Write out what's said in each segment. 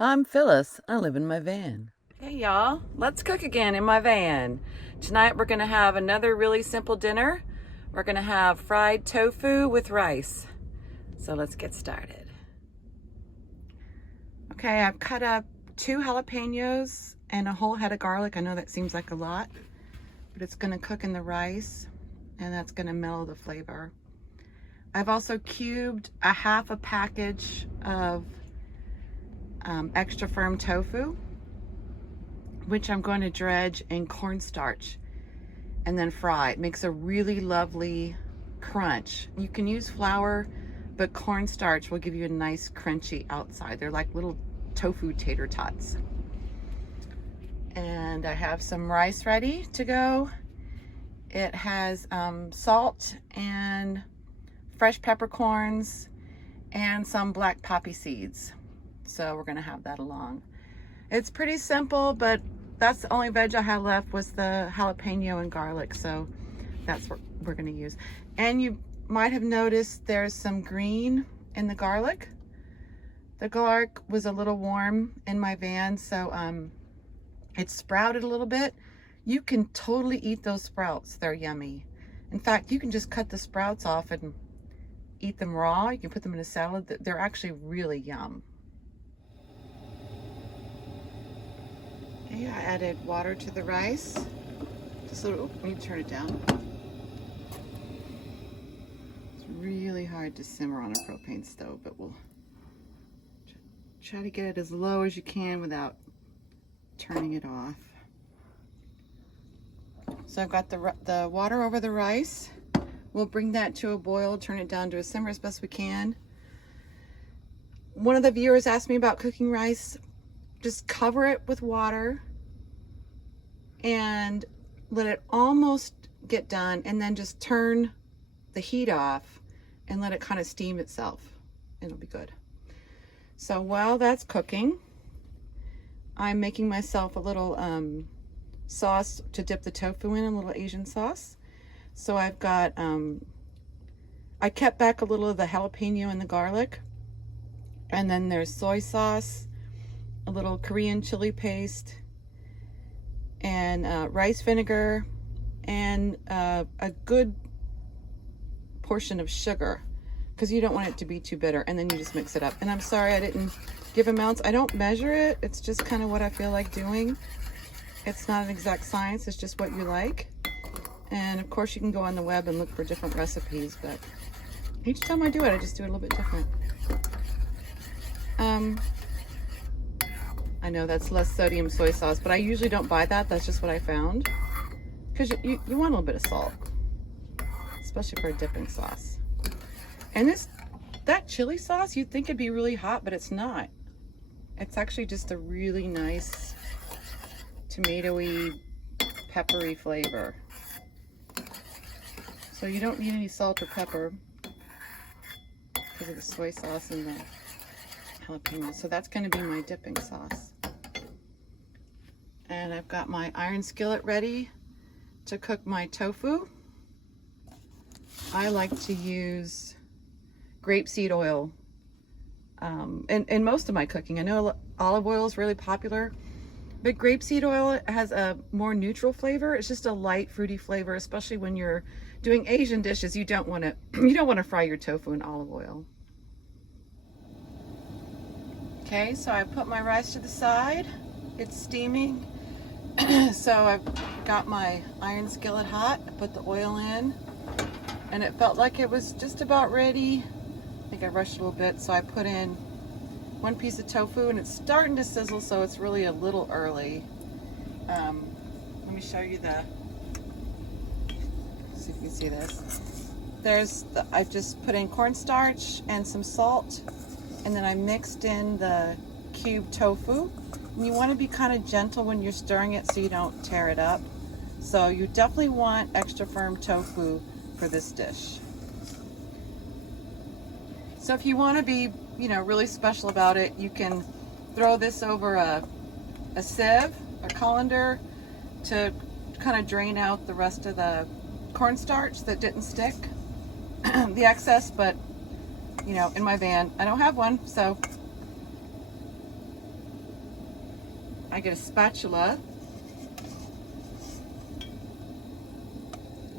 I'm Phyllis. I live in my van. Hey y'all, let's cook again in my van. Tonight we're gonna have another really simple dinner. We're gonna have fried tofu with rice. So let's get started. Okay, I've cut up 2 jalapenos and a whole head of garlic. I know that seems like a lot, but it's gonna cook in the rice and that's gonna mellow the flavor. I've also cubed a half a package of extra firm tofu, which I'm going to dredge in cornstarch and then fry. It makes a really lovely crunch. You can use flour, but cornstarch will give you a nice crunchy outside. They're like little tofu tater tots. And I have some rice ready to go. It has salt and fresh peppercorns and some black poppy seeds. So we're gonna have that along. It's pretty simple, but that's the only veg I had left was the jalapeno and garlic. So that's what we're gonna use. And you might have noticed there's some green in the garlic. The garlic was a little warm in my van, so it sprouted a little bit. You can totally eat those sprouts. They're yummy. In fact, you can just cut the sprouts off and eat them raw. You can put them in a salad. They're actually really yum. Okay, I added water to the rice. Just a little, let me turn it down. It's really hard to simmer on a propane stove, but we'll try to get it as low as you can without turning it off. So I've got the water over the rice. We'll bring that to a boil, turn it down to a simmer as best we can. One of the viewers asked me about cooking rice. Just cover it with water and let it almost get done, and then just turn the heat off and let it kind of steam itself. It'll be good. So while that's cooking, I'm making myself a little sauce to dip the tofu in, a little Asian sauce. So I've got, I kept back a little of the jalapeno and the garlic, and then there's soy sauce, a little Korean chili paste, and rice vinegar, and a good portion of sugar, because you don't want it to be too bitter. And then you just mix it up. And I'm sorry I didn't give amounts. I don't measure it. It's just kind of what I feel like doing. It's not an exact science. It's just what you like. And of course you can go on the web and look for different recipes, but each time I do it, I just do it a little bit different. I know that's less sodium soy sauce, but I usually don't buy that. That's just what I found. Because you want a little bit of salt, especially for a dipping sauce. And that chili sauce, you'd think it'd be really hot, but it's not. It's actually just a really nice tomatoey, peppery flavor. So you don't need any salt or pepper because of the soy sauce and the jalapeno. So that's going to be my dipping sauce. And I've got my iron skillet ready to cook my tofu. I like to use grapeseed oil in most of my cooking. I know olive oil is really popular, but grapeseed oil has a more neutral flavor. It's just a light fruity flavor, especially when you're doing Asian dishes. You don't want to fry your tofu in olive oil. Okay, so I put my rice to the side. It's steaming. So I've got my iron skillet hot. I put the oil in, and it felt like it was just about ready. I think I rushed a little bit, so I put in 1 piece of tofu, and it's starting to sizzle, so it's really a little early. Let me show you see if you can see this. I just put in cornstarch and some salt, and then I mixed in the cubed tofu. And you want to be kind of gentle when you're stirring it so you don't tear it up. So you definitely want extra firm tofu for this dish. So if you want to be, really special about it, you can throw this over a sieve, a colander, to kind of drain out the rest of the cornstarch that didn't stick, the excess. But in my van I don't have one, so I get a spatula.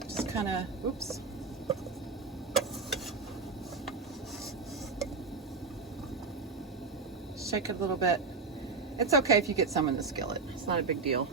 Just kind of, oops. Shake it a little bit. It's okay if you get some in the skillet. It's not a big deal.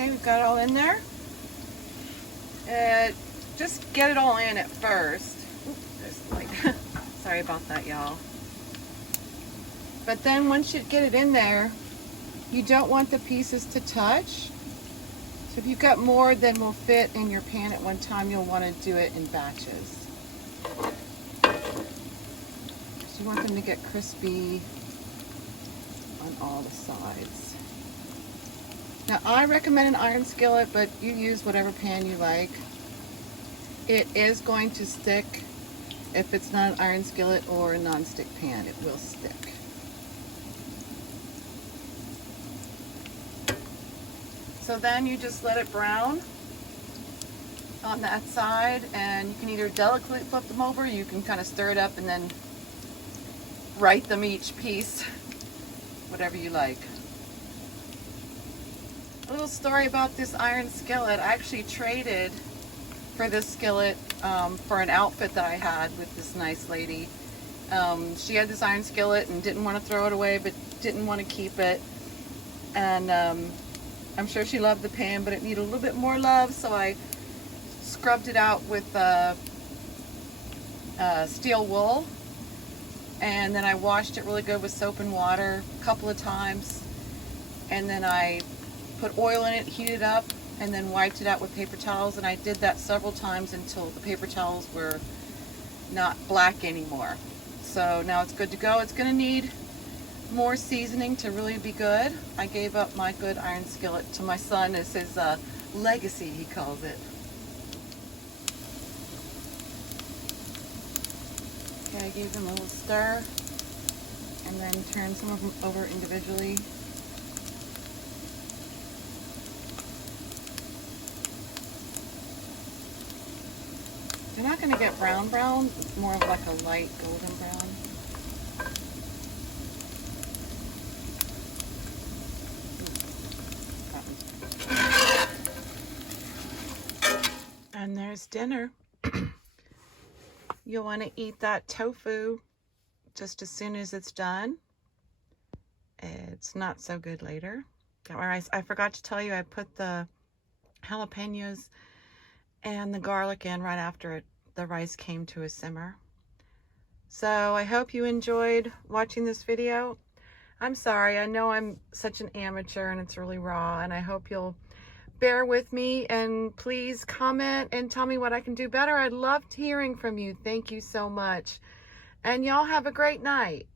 Okay, we've got it all in there. Just get it all in at first. Oops, there's the light. Sorry about that, y'all. But then once you get it in there, you don't want the pieces to touch. So if you've got more than will fit in your pan at one time, you'll want to do it in batches. So you want them to get crispy on all the sides. Now I recommend an iron skillet, but you use whatever pan you like. It is going to stick if it's not an iron skillet or a non-stick pan. It will stick. So then you just let it brown on that side, and you can either delicately flip them over, you can kind of stir it up and then right them each piece, whatever you like. A little story about this iron skillet. I actually traded for this skillet for an outfit that I had with this nice lady. She had this iron skillet and didn't want to throw it away, but didn't want to keep it. And I'm sure she loved the pan, but it needed a little bit more love, so I scrubbed it out with steel wool. And then I washed it really good with soap and water a couple of times. And then I put oil in it, heated it up, and then wiped it out with paper towels. And I did that several times until the paper towels were not black anymore. So now it's good to go. It's going to need more seasoning to really be good. I gave up my good iron skillet to my son as his legacy, he calls it. Okay, I gave them a little stir and then turned some of them over individually. They're not going to get brown, it's more of like a light golden brown. And there's dinner. You'll want to eat that tofu just as soon as it's done. It's not so good later. I forgot to tell you, I put the jalapenos and the garlic in right after the rice came to a simmer. So I hope you enjoyed watching this video. I'm sorry, I know I'm such an amateur and it's really raw, and I hope you'll bear with me, and please comment and tell me what I can do better. I'd love hearing from you. Thank you so much. And y'all have a great night.